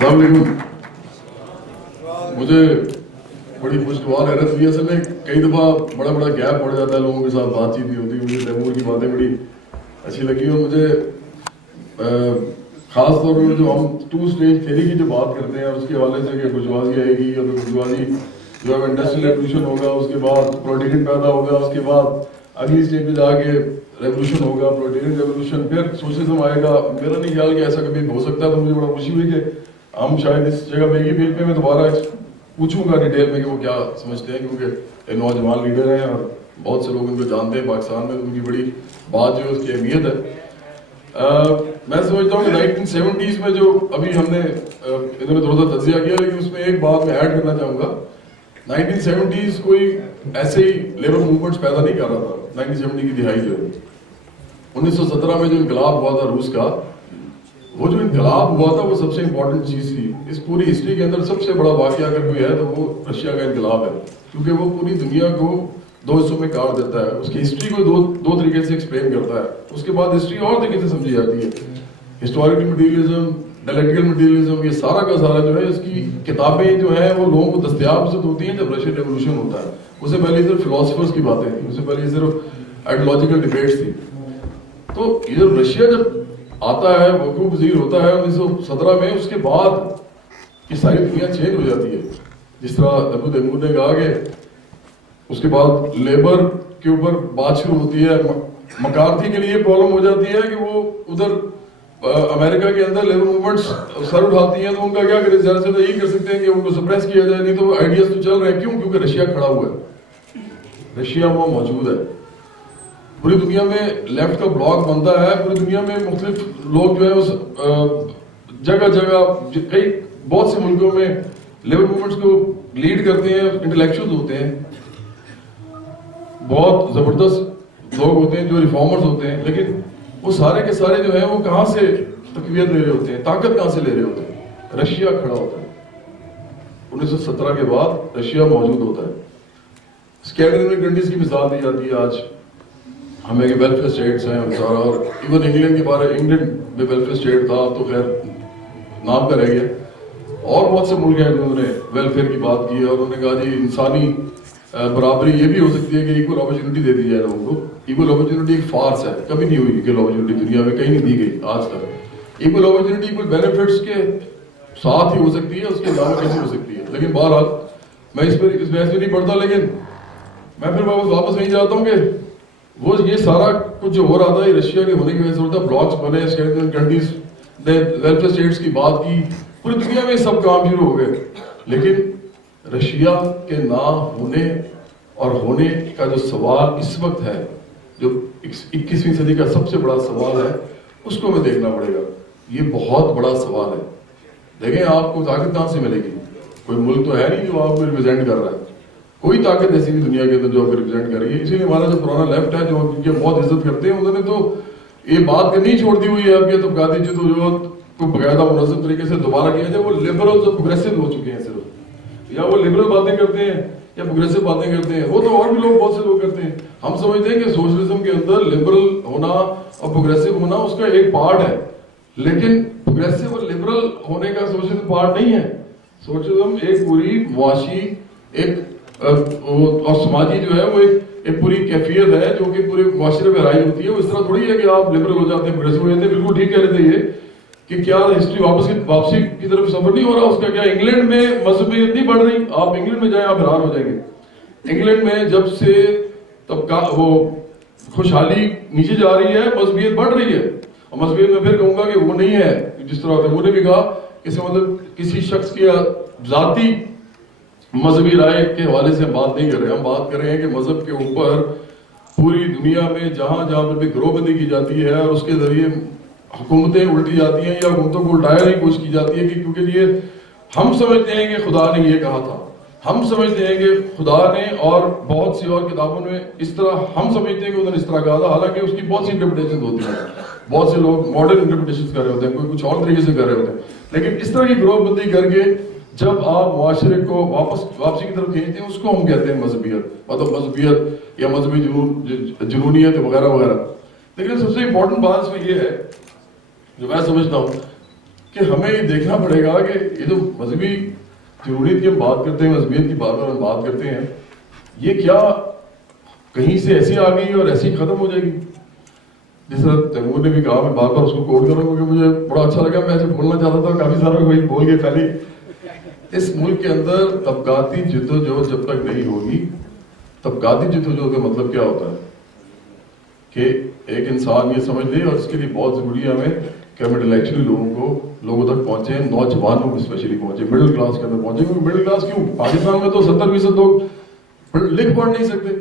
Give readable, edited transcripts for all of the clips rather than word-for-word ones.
السلام علیکم. مجھے بڑی خوشگوار حیرت ہوئی. اصل میں کئی دفعہ بڑا گیپ پڑ جاتا ہے لوگوں کے ساتھ بات چیت نہیں ہوتی. مجھے تیمور کی باتیں بڑی اچھی لگی اور مجھے خاص طور پر جو ہم 2 اسٹیج تھیوری کی جو بات کرتے ہیں اس کے حوالے سے کہ برجوازی آئے گی اور برجوازی جو ہے انڈسٹریل ریولیوشن ہوگا, اس کے بعد پرولیٹیرین پیدا ہوگا, اس کے بعد اگلی اسٹیج پہ جا کے ریولیوشن ہوگا, پرولیٹیرین ریولیوشن, پھر سوشلزم آئے گا. میرا نہیں خیال کہ ایسا کبھی ہو سکتا ہے. تو مجھے بڑا خوشی ہوئی کہ ہم شاید اس جگہ پہ ایک ہی پیج پہ میں دوبارہ پوچھوں گا ڈیٹیل میں کہ وہ کیا سمجھتے ہیں, کیونکہ نوجوان لیڈر ہیں اور بہت سے لوگ ان کو جانتے ہیں پاکستان میں. ان کی بڑی بات جو ہے اس کی اہمیت ہے. میں سمجھتا ہوں کہ 1970s میں جو ابھی ہم نے ادھر میں تھوڑا سا تجزیہ کیا, لیکن اس میں ایک بات میں ایڈ کرنا چاہوں گا. 1970s کوئی ایسے ہی لیبر موومنٹس پیدا نہیں کر رہا تھا. 1970 کی دہائی جو ہے 1917 میں جو انقلاب ہوا تھا روس کا, وہ جو انقلاب ہوا تھا وہ سب سے امپورٹنٹ چیز تھی. اس پوری ہسٹری کے اندر سب سے بڑا واقعہ اگر کوئی ہے تو وہ رشیا کا انقلاب ہے, کیونکہ وہ پوری دنیا کو 2 حصوں میں کاٹ دیتا ہے. اس کی ہسٹری کو دو طریقے سے ایکسپلین کرتا ہے. اس کے بعد ہسٹری اور طریقے سے سمجھی جاتی ہے. ہسٹوریکل مٹیریلزم, ڈائلیکٹیکل مٹیریلزم, یہ سارا کا سارا جو ہے اس کی کتابیں جو ہیں وہ لوگوں کو دستیاب ہوتی ہیں جب رشین ریولوشن ہوتا ہے. اس سے پہلے صرف فلاسفرز کی باتیں تھیں, اس سے پہلے صرف آئیڈیولوجیکل ڈیبیٹس تھی. تو یہ جو رشیا جب آتا ہے, وقوع پذیر ہوتا ہے 1917 میں, اس کے بعد یہ ساری دنیا چینج ہو جاتی ہے. جس طرح ابو تیمور نے کہا کہ اس کے بعد لیبر کے اوپر بات شروع ہوتی ہے. مکارتھی کے لیے پرابلم ہو جاتی ہے کہ وہ ادھر امریکہ کے اندر لیبر موومنٹس سر اٹھاتی ہیں, تو ان کا کیا کرے, زیادہ سے زیادہ یہی کر سکتے ہیں کہ ان کو سپریس کیا جائے, نہیں تو آئیڈیاز تو چل رہے ہیں. کیوں؟ کیونکہ رشیا کھڑا ہوا ہے, رشیا وہاں موجود ہے. پوری دنیا میں لیفٹ کا بلاک بنتا ہے. پوری دنیا میں مختلف لوگ جو ہے اس جگہ جگہ کئی بہت سے ملکوں میں لیبر موومنٹس کو لیڈ کرتے ہیں. انٹلیکچوئل ہوتے ہیں, بہت زبردست لوگ ہوتے ہیں جو ریفارمرز ہوتے ہیں, لیکن وہ سارے کے سارے جو ہیں وہ کہاں سے تقویت لے رہے ہوتے ہیں, طاقت کہاں سے لے رہے ہوتے ہیں؟ رشیا کھڑا ہوتا ہے. 1917 کے بعد رشیا موجود ہوتا ہے. اسکینڈینیوین کنٹریز کی مثال دی جاتی ہے آج ہمیں کہ ویلفیئر اسٹیٹس ہیں سارا, اور ایون انگلینڈ کے بارے, انگلینڈ میں ویلفیئر اسٹیٹ تھا تو خیر نام کا رہ گیا. اور بہت سے ملک ہیں جنہوں نے ویلفیئر کی بات کی اور انہوں نے کہا جی انسانی برابری یہ بھی ہو سکتی ہے کہ ایکول اپرچونٹی دے دی جائے لوگوں کو. ایکول اپرچونٹی ایک فارس ہے, کبھی نہیں ہوئی ایکول اپرچونٹی دنیا میں, کہیں نہیں دی گئی آج تک. ایکول اپرچونٹی ایکول بینیفٹس کے ساتھ ہی ہو سکتی ہے, اس کے علاوہ کیسے ہو سکتی ہے. لیکن بہرحال میں اس بحث میں نہیں پڑھتا, لیکن میں پھر واپس وہیں جاتا ہوں کہ وہ یہ سارا کچھ جو ہو رہا تھا یہ رشیا کے ہونے کی وجہ سے ہوتا ہے. بلاکس بنے, اسکینڈینیوین کنٹریز نے ویلفیئر اسٹیٹس کی بات کی, پوری دنیا میں سب کام شروع ہو گئے. لیکن رشیا کے نہ ہونے اور ہونے کا جو سوال اس وقت ہے, جو 21ویں صدی کا سب سے بڑا سوال ہے, اس کو ہمیں دیکھنا پڑے گا. یہ بہت بڑا سوال ہے. دیکھیں آپ کو طاقت کہاں سے ملے گی؟ کوئی ملک تو ہے نہیں جو آپ کو ریپرزینٹ کر رہا ہے. کوئی طاقت ایسی نہیں دنیا کے اندر جو آپ کو ریپرزینٹ کر رہی ہے. اسی لیے ہمارا جو پرانا لیفٹ ہے, جو ان کی بہت عزت کرتے ہیں, انہوں نے تو یہ بات کرنی چھوڑ دی ہوئی ہے اب. یہ تو گاندھی جی تو جو کو باقاعدہ منظم طریقے سے دوبارہ کیا جائے, وہ لبرل اور پروگریسو ہو چکے ہیں صرف. یا وہ لبرل باتیں کرتے ہیں یا پروگریسو باتیں کرتے ہیں. وہ تو اور بھی لوگ بہت سے لوگ کرتے ہیں. ہم سمجھتے ہیں کہ سوشلزم کے اندر لبرل ہونا اور پروگریسو ہونا اس کا ایک پارٹ ہے, لیکن پروگریسو اور لبرل ہونے کا سوشلزم پارٹ نہیں ہے. سوشلزم ایک پوری معاشی ایک اور سماجی جو ہے وہ ایک پوری کیفیت ہے جو کہ پورے معاشرے میں رائج ہوتی ہے. وہ اس طرح تھوڑی ہے کہ آپ لبرل ہو جاتے ہیں, پروگریسو ہو جاتے ہیں. بالکل ٹھیک کہہ رہے تھے یہ کہ کیا ہسٹری واپسی کی طرف سفر نہیں ہو رہا اس کا. کیا انگلینڈ میں مذہبیت نہیں بڑھ رہی؟ آپ انگلینڈ میں جائیں آپ حیران ہو جائیں گے. انگلینڈ میں جب سے طبقہ وہ خوشحالی نیچے جا رہی ہے, مذہبیت بڑھ رہی ہے. اور مذہبیت میں پھر کہوں گا کہ وہ نہیں ہے جس طرح تیمور نے بھی کہا کہ مطلب کسی شخص کی ذاتی مذہبی رائے کے حوالے سے ہم بات نہیں کر رہے. ہم بات کر رہے ہیں کہ مذہب کے اوپر پوری دنیا میں جہاں جہاں پر بھی گروہ بندی کی جاتی ہے اور اس کے ذریعے حکومتیں الٹی جاتی ہیں یا حکومتوں کو الٹایا کی کوشش کی جاتی ہے کہ کیونکہ یہ ہم سمجھتے ہیں کہ خدا نے یہ کہا تھا, ہم سمجھتے ہیں کہ خدا نے, اور بہت سی اور کتابوں میں اس طرح ہم سمجھتے ہیں کہ انہوں نے اس طرح کہا تھا. حالانکہ اس کی بہت سی انٹرپریٹیشن ہوتی ہیں. بہت سے لوگ ماڈرن انٹرپریٹیشن کر رہے ہوتے ہیں, کوئی کچھ اور طریقے سے کر رہے ہوتے ہیں. لیکن اس طرح کی گروہ بندی کر کے جب آپ معاشرے کو واپسی کی طرف کھینچتے ہیں, اس کو ہم کہتے ہیں مذہبیت, مطلب مذہبیت یا مذہبی جنونیت وغیرہ وغیرہ. لیکن سب سے امپورٹنٹ بات اس میں یہ ہے جو میں سمجھتا ہوں کہ ہمیں یہ دیکھنا پڑے گا کہ یہ جو مذہبی جمہوریت کی ہم بات کرتے ہیں, مذہبیت کی بار بار ہم بات کرتے ہیں, یہ کیا کہیں سے ایسی آ گئی اور ایسی ختم ہو جائے گی؟ جس طرح تیمور نے بھی کہا, میں بار بار اس کو کوٹ کروں گا کہ مجھے بڑا اچھا لگا, میں جو بولنا چاہتا تھا کافی سارا وہی بول گئے پہلے. اس ملک کے اندر طبقاتی جدوجہد جب تک نہیں ہوگی, طبقاتی جدوجہد کا مطلب کیا ہوتا ہے کہ ایک انسان یہ سمجھ لے, اور اس کے لیے بہت ضروری ہے ہمیں کہ ہم انٹلیکچولی لوگوں تک پہنچے, نوجوانوں کو اسپیشلی پہنچے, مڈل کلاس کے اندر پہنچے. کیونکہ مڈل کلاس کیوں, پاکستان میں تو 70% لوگ لکھ پڑھ نہیں سکتے,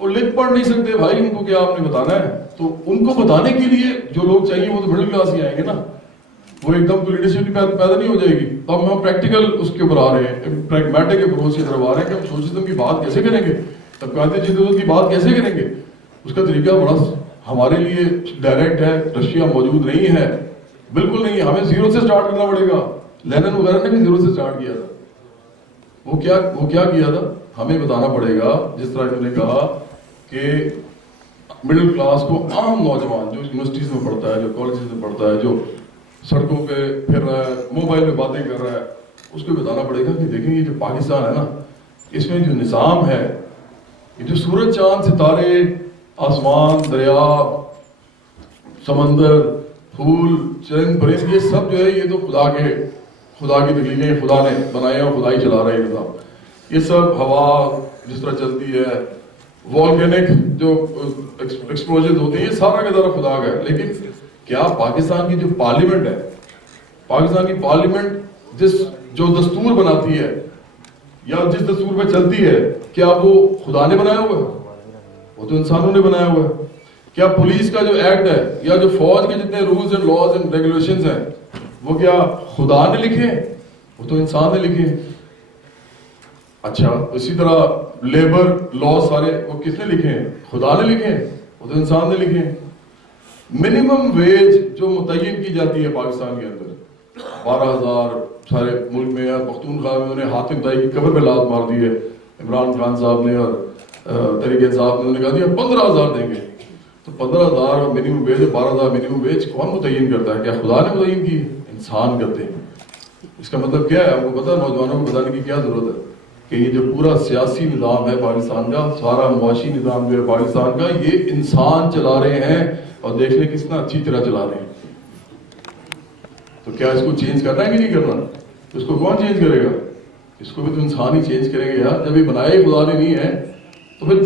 وہ لکھ پڑھ نہیں سکتے بھائی, ان کو کیا آپ نے بتانا ہے؟ تو ان کو بتانے کے لیے جو لوگ چاہیے وہ تو مڈل کلاس ہی آئیں گے نا, وہ ایک دم تو لیڈرشپ پیدا نہیں ہو جائے گی. تو اب ہم پریکٹیکل اس کے اوپر آ رہے ہیں, پریگمیٹک اپروچ کی طرف آ رہے ہیں کہ ہم سوشلزم کی بات کیسے کریں گے, طبقاتی جدوجہد کی بات کیسے کریں گے. اس کا طریقہ بڑا ہمارے لیے ڈائریکٹ ہے. رشیا موجود نہیں ہے, بالکل نہیں, ہمیں زیرو سے سٹارٹ کرنا پڑے گا. لینن وغیرہ نے بھی زیرو سے سٹارٹ کیا تھا. وہ کیا کیا تھا, ہمیں بتانا پڑے گا. جس طرح انہوں نے کہا کہ مڈل کلاس کو, عام نوجوان جو یونیورسٹیز میں پڑھتا ہے, جو کالجز میں پڑھتا ہے, جو سڑکوں پہ پھر رہا ہے, موبائل میں باتیں کر رہا ہے, اس کو بتانا پڑے گا کہ دیکھیں یہ جو پاکستان ہے نا, اس میں جو نظام ہے, یہ جو سورج چاند ستارے, آسمان, دریا, سمندر, پھول, چرند پرند, یہ سب جو ہے یہ تو خدا کی تخلیقیں, خدا نے بنائے اور خدا ہی چلا رہے ہیں نظام. یہ سب ہوا جس طرح چلتی ہے, والکینک جو ایکسپلوژن ہوتے ہیں, یہ سارا کا سارا خدا کا ہے. لیکن کیا پاکستان کی جو پارلیمنٹ ہے, پاکستان کی پارلیمنٹ جو دستور بناتی ہے یا جس دستور پہ چلتی ہے, کیا وہ خدا نے بنایا ہوا ہے؟ وہ تو انسانوں نے بنایا ہوا ہے. کیا پولیس کا جو ایکٹ ہے یا جو فوج کے جتنے rules and laws and regulations ہیں, وہ کیا خدا نے لکھے؟ وہ تو انسان نے لکھے. اچھا, اسی طرح لیبر لا سارے وہ کس نے لکھے ہیں؟ خدا نے لکھے ہیں, وہ تو انسان نے لکھے ہیں. منیمم ویج جو متعین کی جاتی ہے پاکستان کے اندر 12,000 سارے ملک میں, پختونخوا میں انہیں حاتم طائی کی قبر پہ لات مار دی ہے عمران خان صاحب نے, اور تحریک انصاف نے انہوں نے کہا دیا 15,000 دیں گے. تو 15,000 منیمم ویج, 12,000 منیمم ویج کون متعین کرتا ہے؟ کیا خدا نے متعین کی؟ انسان کرتے ہیں. اس کا مطلب کیا ہے آپ کو پتا, نوجوانوں کو بتانے کی کیا ضرورت ہے کہ یہ جو پورا سیاسی نظام ہے پاکستان کا, سارا معاشی نظام جو ہے پاکستان کا, یہ انسان چلا رہے ہیں, اور دیکھ لیں کتنا اچھی طرح چلا رہے ہیں. تو کیا اس کو چینج کرنا ہے کہ نہیں کرنا؟ اس کو کون چینج کرے گا؟ اس کو بھی تو انسان ہی چینج کریں گے یار. جب یہ بنائے خدا نے نہیں ہے تو پھر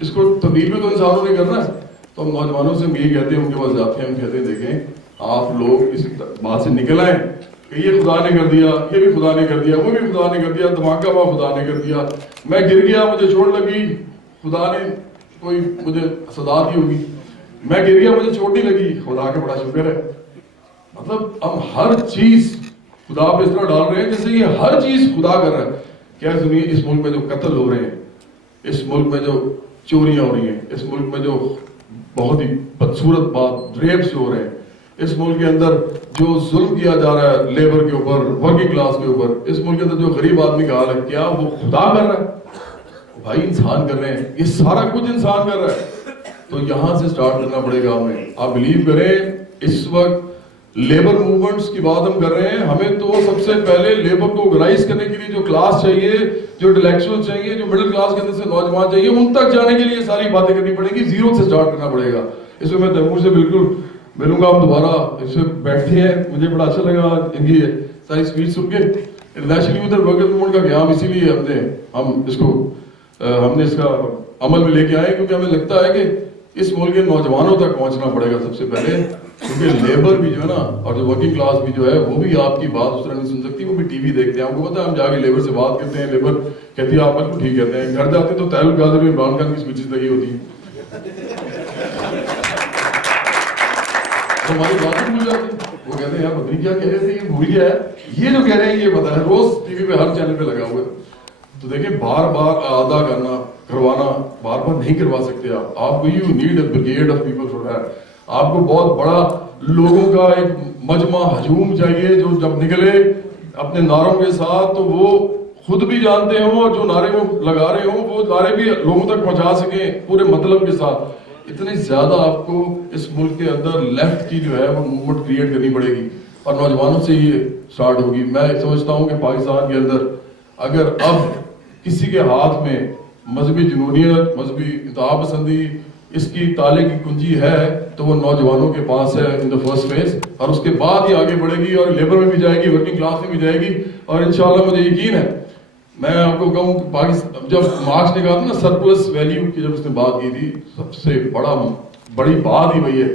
اس کو تبدیل بھی تو انسانوں نے کرنا ہے. تو ہم نوجوانوں سے یہی کہتے ہیں, ان کے پاس جاتے ہیں, ہم کہتے ہیں دیکھیں آپ لوگ اس بات سے نکل آئیں کہ یہ خدا نے کر دیا, یہ بھی خدا نے کر دیا, وہ بھی خدا نے کر دیا, دھماکہ ہوا خدا نے کر دیا, میں گر گیا مجھے چوٹ لگی خدا نے کوئی مجھے سزا دی ہوگی, میں گر گیا مجھے چوٹ نہیں لگی خدا کا بڑا شکر ہے. مطلب ہم ہر چیز خدا پہ اس طرح ڈال رہے ہیں جیسے یہ ہر چیز خدا کر رہا ہے. کیا دنیا اس ملک میں جو قتل ہو رہے ہیں, اس ملک میں جو چوریاں ہو رہی ہیں, اس ملک میں جو بہت ہی بدصورت بات ریپس ہو رہے ہیں, اس ملک کے اندر جو ظلم کیا جا رہا ہے لیبر کے اوپر, ورکنگ کلاس کے اوپر, اس ملک کے اندر جو غریب آدمی کا حال ہے, کیا وہ خدا کر رہا ہے؟ بھائی انسان کر رہے ہیں, یہ سارا کچھ انسان کر رہا ہے. تو یہاں سے سٹارٹ کرنا پڑے گا ہمیں. آپ بلیو کریں, اس وقت لیبر موومنٹس کی بات ہم کر رہے ہیں, ہمیں تو سب سے پہلے لیبر کو آرگنائز کرنے کے لیے جو کلاس چاہیے, جو انٹلیکچوئل چاہیے, جو مڈل کلاس کے اندر سے نوجوان چاہیے, ان تک جانے کے لیے ساری باتیں کرنی پڑیں گی, زیرو سے سٹارٹ کرنا پڑے گا. اس میں تیمور سے بالکل ملوں گا, ہم دوبارہ اس میں بیٹھتے ہیں. مجھے بڑا اچھا لگا ان کی ساری اسپیچ سن کے. انٹرنیشنل یوتھ ورکر موومنٹ کا قیام اسی لیے ہم نے اس کا عمل میں لے کے آئے, کیونکہ ہمیں لگتا ہے کہ اس ملک کے نوجوانوں تک پہنچنا پڑے گا سب سے پہلے. کیونکہ لیبر بھی جو ہے نا, اور جو ورکنگ کلاس بھی جو ہے, وہ بھی آپ کی بات اس طرح نہیں سن سکتی, وہ بھی ٹی وی دیکھتے ہیں. آپ کو پتا ہے ہم جا کے لیبر سے بات کرتے ہیں, لیبر کہتی ہے آپ بالکل ٹھیک کہتے ہیں. گھر جاتے تو تحل القادر میں عمران خان کی اسپیچز لگی ہوتی ہیں, ہماری باتیں بھول جاتے ہیں. وہ کہتے ہیں یار پتہ نہیں کیا کہہ رہے تھے, یہ بھول گیا ہے, یہ جو کہہ رہے ہیں یہ پتا ہے, روز ٹی وی پہ ہر چینل پہ لگا ہوا ہے. تو دیکھیں بار بار ادا کروانا بار بار نہیں کروا سکتے آپ کو. You need a brigade of people for that. آپ کو بہت بڑا لوگوں کا ایک مجمع ہجوم چاہیے, جو جب نکلے اپنے نعروں کے ساتھ تو وہ خود بھی جانتے ہوں, اور جو نعرے وہ لگا رہے ہوں وہ نعرے بھی لوگوں تک پہنچا سکیں پورے مطلب کے ساتھ. اتنی زیادہ آپ کو اس ملک کے اندر لیفٹ کی جو ہے وہ موومنٹ کریٹ کرنی پڑے گی. اور نوجوانوں سے یہ سٹارٹ ہوگی. میں سمجھتا ہوں کہ پاکستان کے اندر اگر اب کسی کے ہاتھ میں مذہبی جنونیت، مذہبی انتہا پسندی، اس کی تالے کی کنجی ہے تو وہ نوجوانوں کے پاس ہے ان دا فرسٹ فیز، اور اس کے بعد ہی آگے بڑھے گی اور لیبر میں بھی جائے گی، ورکنگ کلاس میں بھی جائے گی. اور انشاءاللہ مجھے یقین ہے، میں آپ کو کہوں کہ پاکستان جب مارکس نے کہا تھا نا سرپلس ویلیو کی، جب اس نے بات کی تھی، سب سے بڑی بات ہی وہی ہے.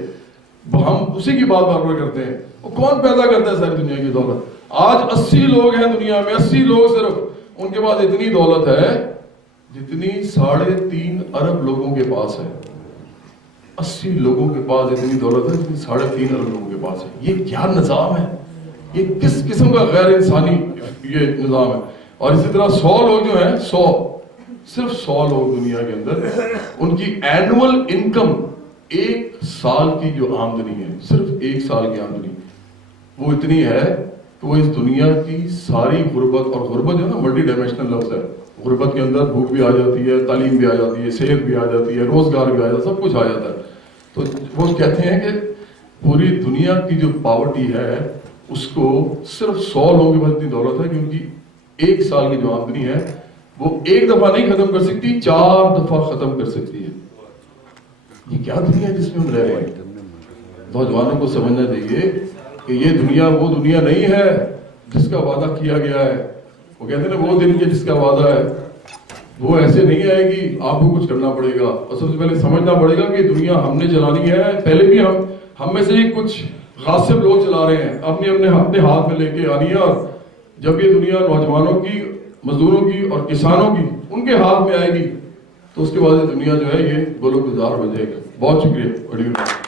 ہم اسی کی بات بار بار کرتے ہیں. وہ کون پیدا کرتا ہے ساری دنیا کی دولت؟ آج 80 لوگ ہیں دنیا میں، 80 لوگ صرف، ان کے پاس اتنی دولت ہے جتنی 3.5 ارب لوگوں کے پاس ہے. 80 لوگوں کے پاس اتنی دولت ہے جتنی 3.5 ارب لوگوں کے پاس ہے. یہ کیا نظام ہے؟ یہ کس قسم کا غیر انسانی یہ نظام ہے؟ اور اسی طرح 100 لوگ جو ہیں، صرف 100 لوگ دنیا کے اندر، ان کی اینول انکم 1 سال کی جو آمدنی ہے، صرف 1 سال کی آمدنی، وہ اتنی ہے کہ وہ اس دنیا کی ساری غربت، اور غربت جو ہے نا ملٹی ڈائمینشنل لفظ ہے، غربت کے اندر بھوک بھی آ جاتی ہے، تعلیم بھی آ جاتی ہے، صحت بھی آ جاتی ہے، روزگار بھی آ جاتا ہے، سب کچھ آ جاتا ہے. تو وہ کہتے ہیں کہ پوری دنیا کی جو پاورٹی ہے اس کو صرف 100 لوگوں کے پاس اتنی دولت ہے کہ ان کی 1 سال کی جو آمدنی ہے وہ 1 دفعہ نہیں ختم کر سکتی، 4 دفعہ ختم کر سکتی ہے. یہ کیا دنیا ہے جس میں ہم رہ رہے ہیں؟ نوجوانوں کو سمجھنا چاہیے کہ یہ دنیا وہ دنیا نہیں ہے جس کا وعدہ کیا گیا ہے. وہ کہتے ہیں نا وہ دن کے جس کا وعدہ ہے وہ ایسے نہیں آئے گی، آپ کو کچھ کرنا پڑے گا. اور سب سے پہلے سمجھنا پڑے گا کہ دنیا ہم نے چلانی ہے. پہلے بھی ہم میں سے ہی کچھ غاصب لوگ چلا رہے ہیں، اپنے ہاتھ میں لے کے آنی ہے. اور جب یہ دنیا نوجوانوں کی، مزدوروں کی اور کسانوں کی ان کے ہاتھ میں آئے گی تو اس کے بعد یہ دنیا جو ہے یہ گلو گلزار ہو جائے گا. بہت شکریہ.